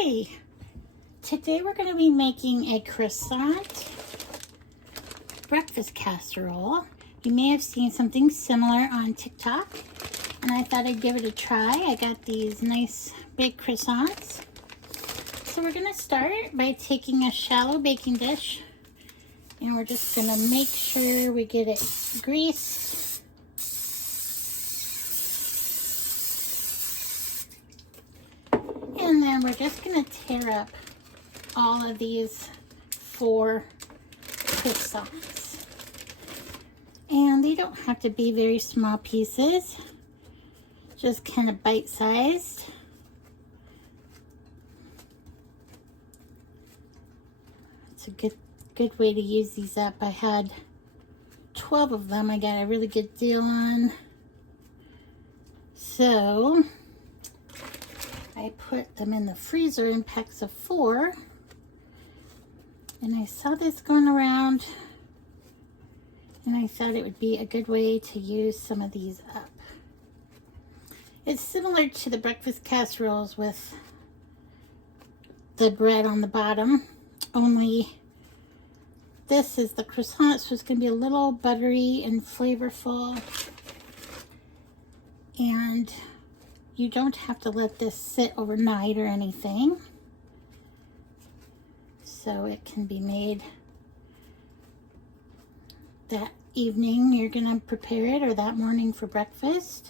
Hi! Today we're going to be making a croissant breakfast casserole. You may have seen something similar on TikTok, and I thought I'd give it a try. I got these nice big croissants. So we're going to start by taking a shallow baking dish, and we're just going to make sure we get it greased. And then we're just going to tear up all of these 4 croissants. And they don't have to be very small pieces, just kind of bite-sized. It's a good way to use these up. I had 12 of them. I got a really good deal on. So I put them in the freezer in packs of 4, and I saw this going around, and I thought it would be a good way to use some of these up. It's similar to the breakfast casseroles with the bread on the bottom, only this is the croissant, so it's going to be a little buttery and flavorful, and you don't have to let this sit overnight or anything. So it can be made that evening you're gonna prepare it, or that morning for breakfast.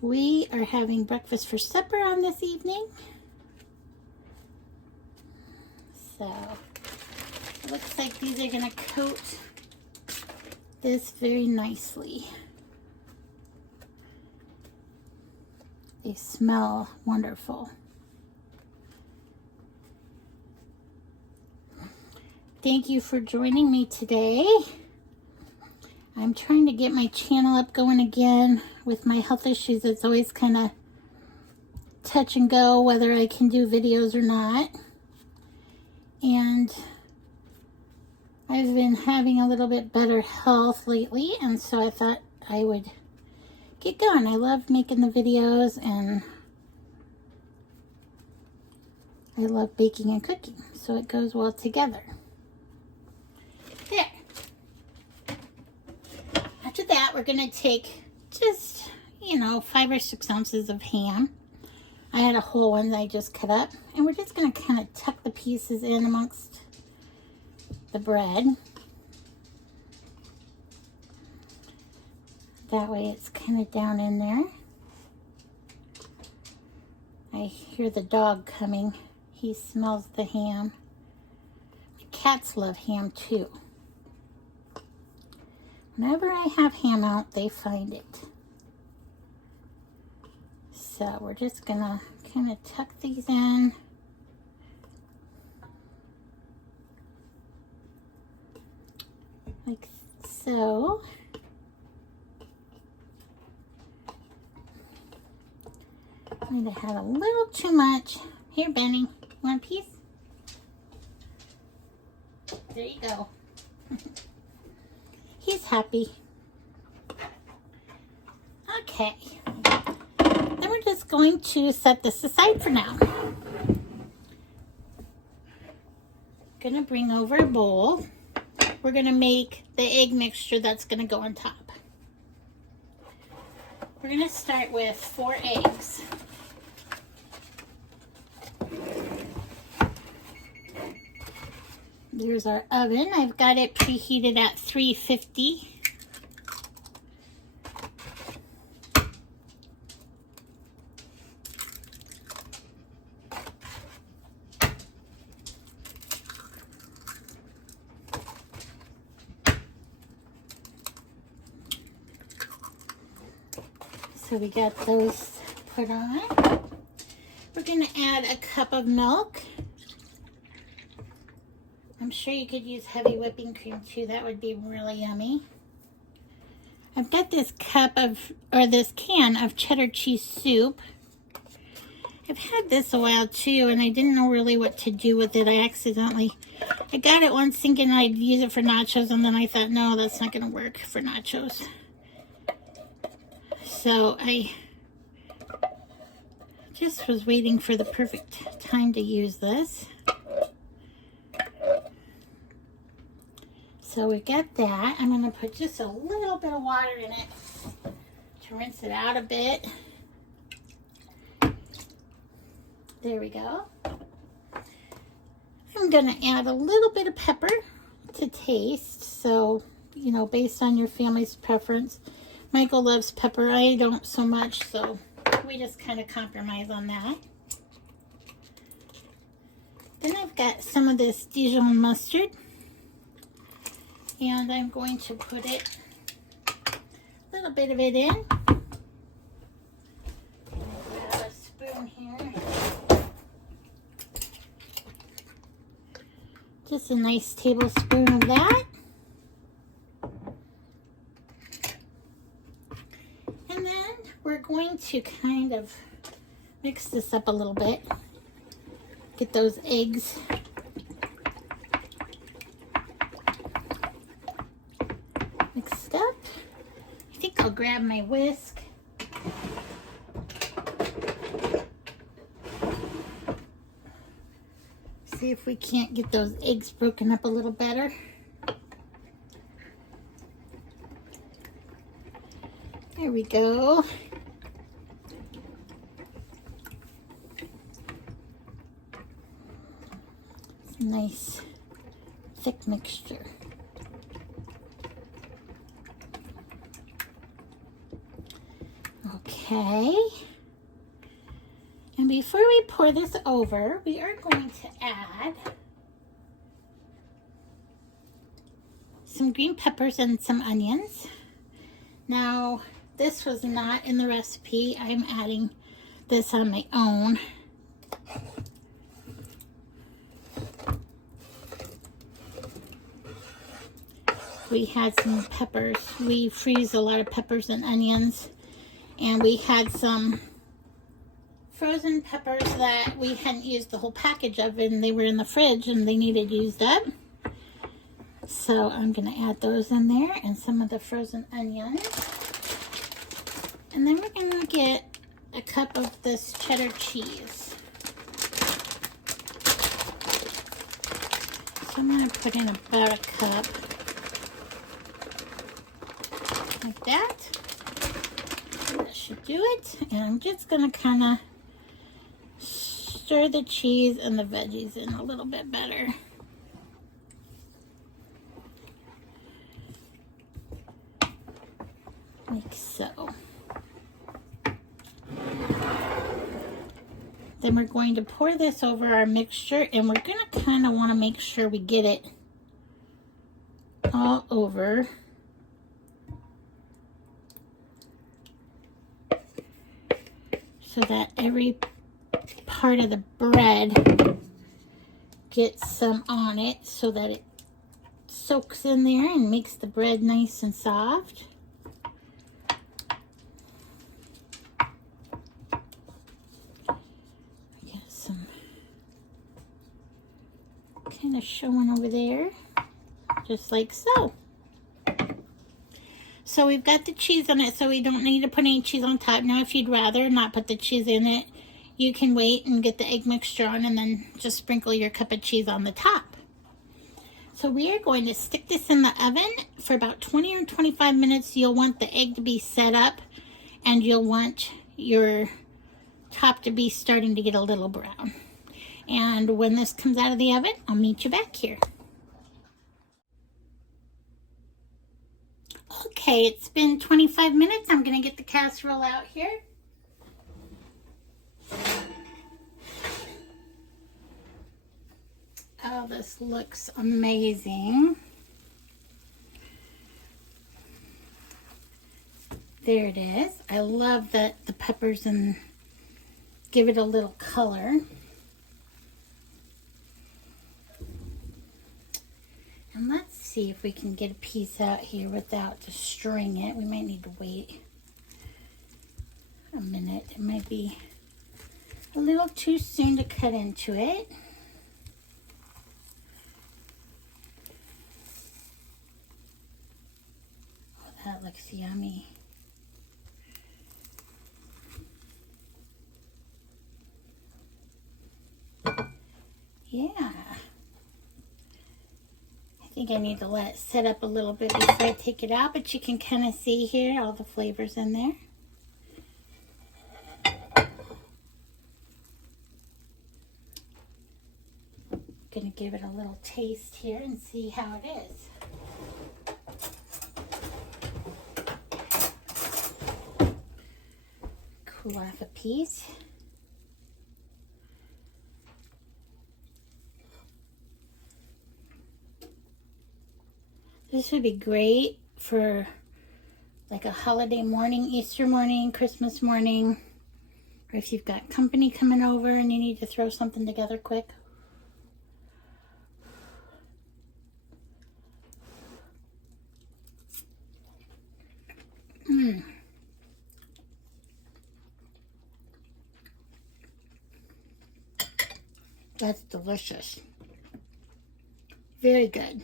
We are having breakfast for supper on this evening. So it looks like these are gonna coat this very nicely. They smell wonderful. Thank you for joining me today. I'm trying to get my channel up going again. With my health issues, it's always kind of touch and go whether I can do videos or not. And I've been having a little bit better health lately, and so I thought I would get going. I love making the videos, and I love baking and cooking, so it goes well together. There. After that, we're going to take just, 5 or 6 ounces of ham. I had a whole one that I just cut up, and we're just going to kind of tuck the pieces in amongst the bread. That way it's kind of down in there. I hear the dog coming. He smells the ham. My cats love ham too. Whenever I have ham out, they find it. So we're just gonna kind of tuck these in. Like so. I might have had a little too much. Here, Benny, want a piece? There you go. He's happy. Okay. Then we're just going to set this aside for now. Gonna bring over a bowl. We're gonna make the egg mixture that's gonna go on top. We're gonna start with 4 eggs. There's our oven. I've got it preheated at 350. So we got those put on. We're going to add a cup of milk. I'm sure you could use heavy whipping cream too. That would be really yummy. I've got this this can of cheddar cheese soup. I've had this a while too, and I didn't know really what to do with it. I got it once thinking I'd use it for nachos, and then I thought, no, that's not going to work for nachos. So I just was waiting for the perfect time to use this. So we got that. I'm going to put just a little bit of water in it to rinse it out a bit. There we go. I'm going to add a little bit of pepper to taste. So, you know, based on your family's preference. Michael loves pepper. I don't so much, so we just kind of compromise on that. Then I've got some of this Dijon mustard. And I'm going to put it, a little bit of it in. Grab a spoon here. Just a nice tablespoon of that. And then we're going to kind of mix this up a little bit. Get those eggs mixed up. I think I'll grab my whisk. See if we can't get those eggs broken up a little better. There we go. It's a nice thick mixture. Okay, and before we pour this over, we are going to add some green peppers and some onions. Now, this was not in the recipe. I'm adding this on my own. We had some peppers. We freeze a lot of peppers and onions. And we had some frozen peppers that we hadn't used the whole package of, and they were in the fridge and they needed used up. So I'm going to add those in there and some of the frozen onions. And then we're going to get a cup of this cheddar cheese. So I'm going to put in about a cup, like that. That should do it. And I'm just going to kind of stir the cheese and the veggies in a little bit better. Like so. Then we're going to pour this over our mixture, and we're going to kind of want to make sure we get it all over. So that every part of the bread gets some on it, so that it soaks in there and makes the bread nice and soft. Got some kind of showing over there, just like so. So we've got the cheese on it, so we don't need to put any cheese on top. Now, if you'd rather not put the cheese in it, you can wait and get the egg mixture on and then just sprinkle your cup of cheese on the top. So we are going to stick this in the oven for about 20 or 25 minutes. You'll want the egg to be set up, and you'll want your top to be starting to get a little brown. And when this comes out of the oven, I'll meet you back here. Okay, it's been 25 minutes. I'm going to get the casserole out here. Oh, this looks amazing. There it is. I love that the peppers and give it a little color. And let's see if we can get a piece out here without destroying it. We might need to wait a minute. It might be a little too soon to cut into it. Oh, that looks yummy. Yeah. I think I need to let it set up a little bit before I take it out, but you can kind of see here all the flavors in there. Gonna give it a little taste here and see how it is. Cool off a piece. This would be great for like a holiday morning, Easter morning, Christmas morning, or if you've got company coming over and you need to throw something together quick. That's delicious. Very good.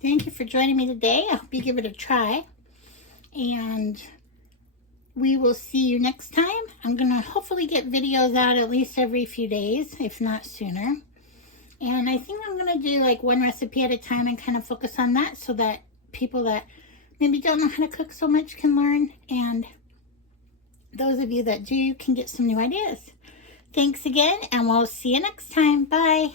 Thank you for joining me today. I hope you give it a try. And we will see you next time. I'm going to hopefully get videos out at least every few days, if not sooner. And I think I'm going to do like one recipe at a time and kind of focus on that so that people that maybe don't know how to cook so much can learn. And those of you that do can get some new ideas. Thanks again, and we'll see you next time. Bye.